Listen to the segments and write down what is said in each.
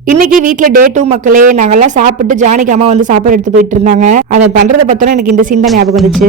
இன்னைக்கு வீட்ல டே 2 மக்களே. நாங்கெல்லாம் சாப்பிட்டு ஜானிக்கு அம்மா வந்து சாப்பாடு எடுத்து போயிட்டு இருந்தாங்க. அதை பண்றதை பார்த்தோன்னா எனக்கு இந்த சீன் தான் ஞாபகம் வந்துச்சு.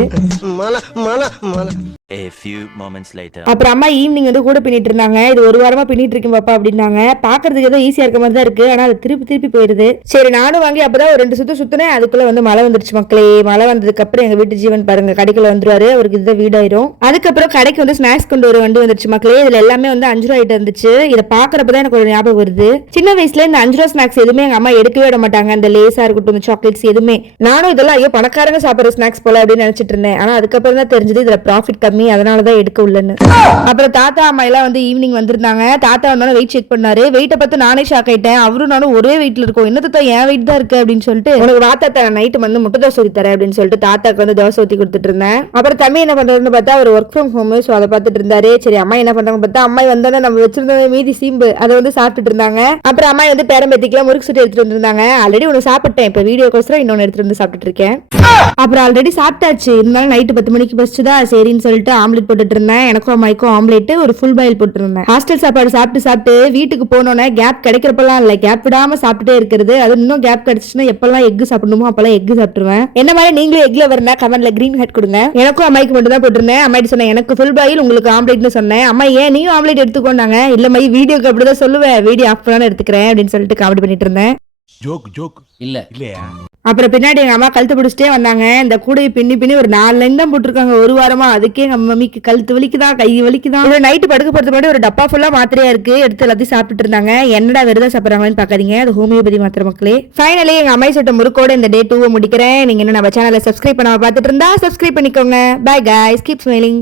அப்புறம் அம்மா ஈவினிங் வந்து கூட பின்னிட்டு இருந்தாங்க. இது ஒரு வாரமா பின்னிட்டு இருக்கேன் பாப்பா அப்படின்னாங்க. பாக்குறதுக்கு ஏதோ ஈஸியா இருக்க மாதிரி தான் இருக்கு, ஆனா அது திருப்பி திருப்பி போயிருது. சரி நானும் வாங்கி அப்பதான் ஒரு 2 சுத்து சுத்தினேன். அதுக்குள்ள வந்து மழை வந்துருச்சு மக்களே. மழை வந்ததுக்கு அப்புறம் எங்க வீட்டு ஜீவன் பாருங்க கடைக்குள்ள வந்துருவாரு. அவருக்கு இதுதான் வீடாயிரும். அதுக்கப்புறம் கடைக்கு வந்து ஸ்நாக்ஸ் கொண்டு வர வண்டி வந்துருச்சு மக்களே. இதுல எல்லாமே வந்து 5 ரூபாய் ஐட்டம் இருந்துச்சு. இதை பாக்குறப்பதான் எனக்கு ஒரு ஞாபகம் வருது. சின்ன வயசுல இந்த 5 ரூபா ஸ்நாக்ஸ் எதுவுமே எங்க அம்மா எடுக்கவே விட மாட்டாங்க. அந்த லேஸா இருக்கட்டும், இந்த சாக்லேட்ஸ் எதுவுமே. நானும் இதெல்லாம் ஐயோ பணக்காரங்க சாப்பிடுற ஸ்நாக்ஸ் போல அப்படின்னு நினைச்சிட்டு இருந்தேன். ஆனா அதுக்கப்புறம் தான் தெரிஞ்சது இதுல ப்ராஃபிட் கம்மி, அதனாலதான் எடுக்க உள்ளன்னு. அப்புறம் தாத்தா அம்மா எல்லாம் வந்து ஈவினிங் வந்திருந்தாங்க. தாத்தா வந்தாலும் வெயிட் செக் பண்ணாரு. வெயிட்ட பார்த்து நானே ஷாக் ஆயிட்டேன். அவரும் நானும் ஒரே வெயிட்ல இருக்கோம். என்ன தாத்தா என் வெயிட் தான் இருக்கு அப்படின்னு சொல்லிட்டு, உனக்கு வாத்தாத்தா நைட்டு வந்து முட்டை தோசை ஊத்தி தரேன் அப்படின்னு சொல்லிட்டு தாத்தாக்கு வந்து தோசை ஊத்தி கொடுத்துட்டு இருந்தேன். அப்புறம் தம்பி என்ன பண்றதுன்னு பார்த்தா அவர் ஒர்க் ஃப்ரம் ஹோம், சோ அதை பார்த்துட்டு இருந்தாரு. சரி அம்மா என்ன பண்றாங்க பார்த்தா, அம்மா வந்தானே நம்ம வச்சிருந்த மீதி சீம்பு அதை வந்து சாப்பிட்டுட்டு இருந்தாங்க. அப்புறம் அம்மா வந்து பேரம்பேத்திக்கெல்லாம் முறுக்கு சுட்டு எடுத்துட்டு வந்திருந்தாங்க. ஆல்ரெடி ஒன்று சாப்பிட்டேன், இப்ப வீடியோக்கோசரம் இன்னொன்னு எடுத்துட்டு வந்து சாப்பிட்டுட்டு இருக்கேன். அப்புறம் ஆல்ரெடி சாப்பிட்டாச்சு, இருந்தாலும் நைட்டு 10 மணிக்கு பசிச்சுதா சரின்னு சொல்லிட்டு ஆம்லெட் போட்டுட்டு இருந்தேன். எனக்கும் அம்மாய்க்கும் ஆம்லெட் ஒரு ஃபுல் பாயில் போட்டுருந்தேன். ஹாஸ்டல் சாப்பாடு சாப்பிட்டு சாப்பிட்டு வீட்டுக்கு போனோன்னே கேப் கிடைக்கிறப்பெல்லாம் இல்ல, கேப் விடாம சாப்பிட்டே இருக்கிறது. அது இன்னும் கேப் கிடைச்சுன்னா எப்பெல்லாம் எக் சாப்பிடணுமோ அப்பெல்லாம் எக் சாப்பிட்டுருவேன். என்ன மாதிரி நீங்களும் எக்ல வரனா கமெண்ட்ல கிரீன் ஹேட் கொடுங்க. எனக்கும் அம்மாய்க்கு மட்டும் தான் போட்டிருந்தேன். அம்மாயிட்டு சொன்னேன் எனக்கு ஃபுல் பாயில் உங்களுக்கு ஆம்லெட்னு சொன்னேன். அம்மா ஏன் நீயும் ஆம்லெட் எடுத்துக்கோண்டாங்க. இல்ல மை வீடியோக்கு அப்படிதான் சொல்லுவேன், வீடியோ ஆஃப் பண்ணாலும் எடுத்துக்கிறேன் அப்படின்னு சொல்லிட்டு காமெடி பண்ணிட்டு இருந்தேன். ஜோக் இல்ல இல்லையா. அப்புறம் பின்னாடி எங்க அம்மா கழுத்து பிடிச்சிட்டே வந்தாங்க. இந்த கூடையை பின்னி பின்னி ஒரு 4 லைன் தான் போட்டிருக்காங்க ஒரு வாரமா. அதுக்கே எங்க மம்மிக்கு கழுத்து வலிக்குதான், கை வலிக்குதான். நைட்டு படுக்க போறது முன்னாடி ஒரு டப்பா ஃபுல்லா மாத்திரையா இருக்கு, எடுத்து எல்லாத்தையும் சாப்பிட்டுட்டு இருந்தாங்க. என்னடா விரதம் சாப்பிடறாங்கன்னு பாக்காதீங்க, அது ஹோமியோபதி மாத்திரை மக்களே. ஃபைனலி எங்க அம்மாய் சொட்ட முறுக்கோட இந்த டே 2 முடிக்கிறேன். நீங்க என்ன நம்ம சேனலை சப்ஸ்கிரைப் பண்ணாம பாத்துட்டு இருந்தா சப்ஸ்கிரைப் பண்ணிக்கோங்க. Bye guys, keep smiling.